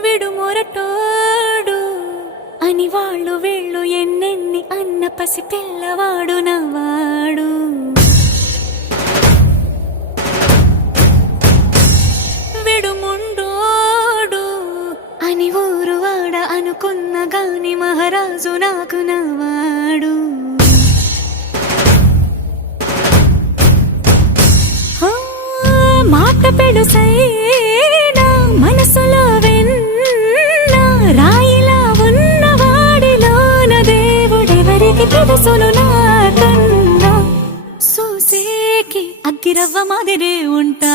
విడుమొరటోడు అని వాళ్ళు వీళ్ళు ఎన్నెన్ని అన్న పసి పిల్లవాడు నవ్వాడు. విడుముండోడు అని ఊరు వాడ అనుకున్న గాని మహారాజు నాకు నవ్వాడు. మాట పెడుసైనా మనసులో వెన్న రాయిలా ఉన్నవాడిలోన దేవుడెవరికి తెలుసును నాకన్నా. సూసేకి అగ్గిరవ్వ మాదిరే ఉంటా